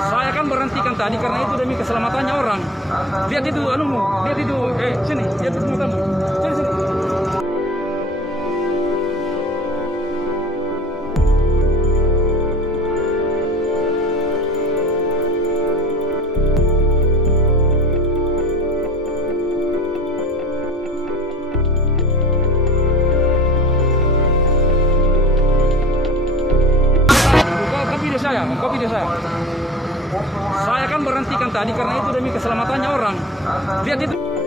Saya kan berhentikan tadi karena itu demi keselamatannya orang. Lihat itu, lihat itu, sini, lihat itu motormu. Sini, sini. Kau video saya. Saya kan berhentikan tadi karena itu demi keselamatannya orang. Lihat itu.